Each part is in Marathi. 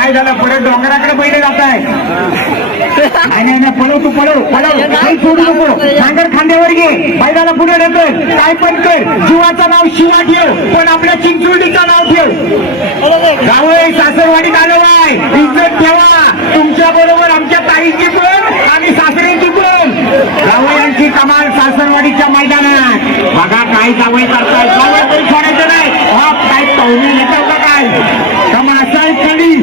काय झालं? पुढे डोंगराकडे पहिले जात आहे नाही नाही पळव तू पळव पळव. काही सोडू नको. सांगर खांद्यावर घे बैलाला पुढे ढकल. काय पण कर. जीवाचं नाव शिवा ठेव. पण आपल्या चिंचोलीचं नाव ठेव. जावई सासरवाडीत आलो आहे इज्जत ठेवा. तुमच्या बरोबर आमच्या ताईची पण आणि सासऱ्याची पण. जावयांची कमाल सासरवाडीच्या मैदानात. बघा काय जावई करताय. जावई तरी सोडायचं नाही. हा काय पाहुणे येतात का काय का मासा आहे खाली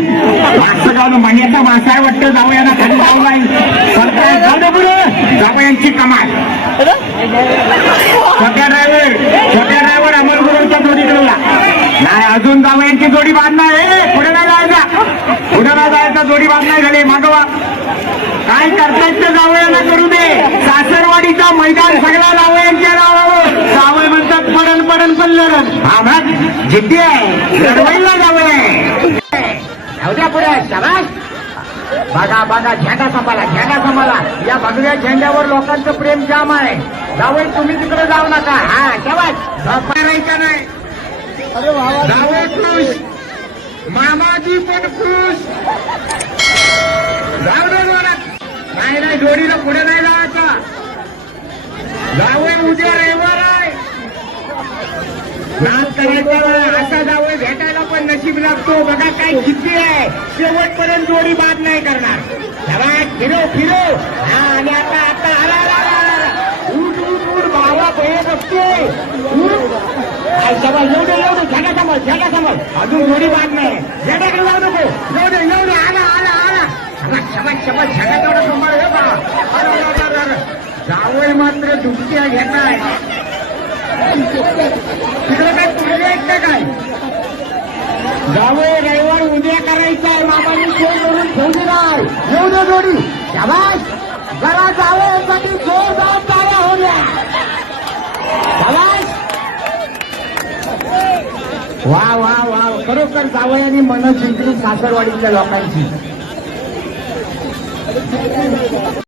मासं गावलं मण्याचा मासा आहे वाटतं? जावयांना खाली जाऊ नाही सरकार जाऊ दे पुढे जावयांची कमाल. छोट्या ड्रायव्हर छोट्या ड्रायव्हर अमरगुरूच्या जोडीकडे या. नाही अजून जावयांची जोडी बांधणार आहे. पुढे नाही जायचा. पुढे नाही जायचा. जोडी बांधणार नाही झाली मागवा. काय करतायत ते जावयांना करू दे. सासरवाडीचा मैदान सगळा जावयांच्या नावावर. जावय म्हणतात पडन पडन लढत हा मग जिद्दी आहे. लढवायला जावं बघा बघा झेंडा सांभाळा झेंडा सांभाळा. या भगव्या झेंड्यावर लोकांचं प्रेम जाम आहे. जावई तुम्ही तिकडे जाऊ नका. हा तेव्हा राहायचा नाही. जावई खुश. मामाजी पण खुश. जाऊ दे. नाही नाही जोडीला पुढे नाही जायचा. जावई उद्या रविवार आहे. नाच करायचा लागतो. बघा काय किती आहे. शेवटपर्यंत जोडी बाद नाही करणार. तेव्हा फिरो फिरो. हा आणि आता आता आला उठ उठ उठ भावा बहे असते सवाल येऊ दे येऊ दे. झेंडा समोर झेंडा समोर. अजून जोडी बाद नाही. झेंड्याकडे जाऊ नको. येऊ दे येऊ दे. आला आला आला. शबाश शबाश शबाश झेंडा तेवढा समोर हे बाबा जावय मात्र दुसऱ्या घेताय. तिकडे काय पुढे काय? जावे रविवार उद्या करायचा आहे. बाबांनी सोय करून ठेवली नाही येऊ दे जोडी. शाबाश जरा जावे यासाठी जोरदार ताऱ्या हो शाबाश वा वा वा. खरोखर जावयाने मन जिंकली सासरवाडीच्या लोकांची.